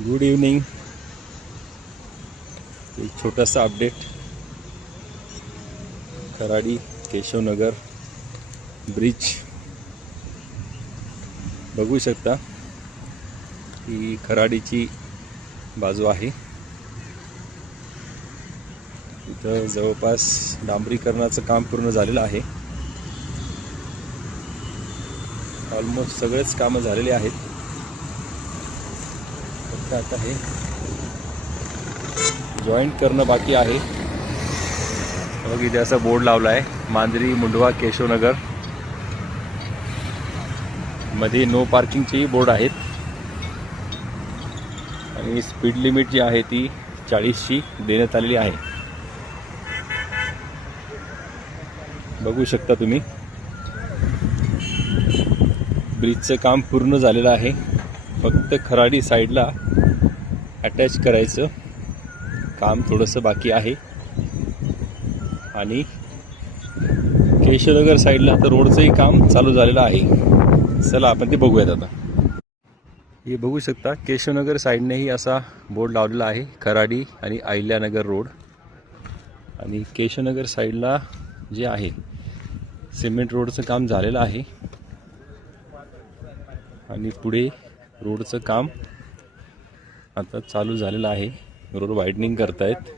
Good evening. एक छोटासा update. Kharadi Keshavnagar bridge बघू शकता. ही खराडीची बाजू आहे. इथं जवळपास डांबरीकरणाचं काम पूर्ण झालेलं आहे. ऑलमोस्ट सगळेच कामं झालेले आहेत. फक्त आता हे जॉईंट करणं बाकी आहे. बघ इथे असा बोर्ड लावला आहे, मांजरी मुंडवा केशवनगर. मध्ये नो पार्किंगचेही बोर्ड आहेत आणि स्पीड लिमिट जी आहे ती 40ची देण्यात आलेली आहे. बघू शकता तुम्ही. ब्रिजचं काम पूर्ण झालेलं आहे. फक्त खराडी साईडला अटॅच करायचं काम थोडंसं बाकी आहे आणि केशवनगर साईडला तर रोडचंही काम चालू झालेलं आहे. चला आपण ते बघूयात आता. हे बघू शकता, केशवनगर साईडनेही असा बोर्ड लावलेला आहे, खराडी आणि अहिल्यानगर रोड. आणि केशवनगर साईडला जे आहे सिमेंट रोडचं काम झालेलं आहे आणि पुढे रोडचं काम आता चालू झालेलं आहे. रोड वाईडनिंग करतायत.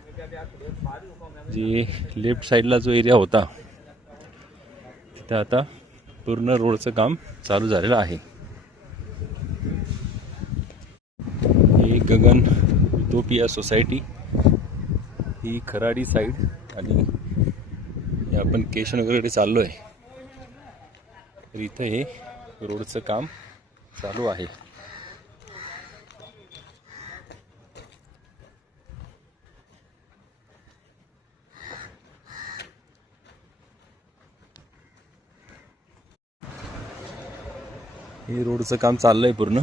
जे लेफ्ट साईडला जो एरिया होता तिथं आता पूर्ण रोडचं काम चालू झालेलं आहे. हे गगन युटोपिया सोसायटी ही खराडी साईड आणि आपण केशवनगरकडे चाललो आहे. तर इथं हे रोडचं काम चालू आहे. हे रोडचं काम चाललंय पूर्ण.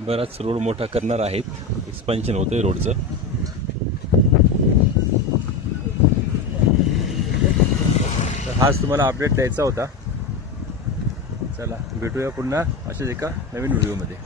बराच रोड मोठा करणार आहेत. एक्सपान्शन होतंय रोडचं. तर हाच तुम्हाला अपडेट द्यायचा होता. चला भेटूया पुन्हा अशाच एका नवीन व्हिडिओमध्ये.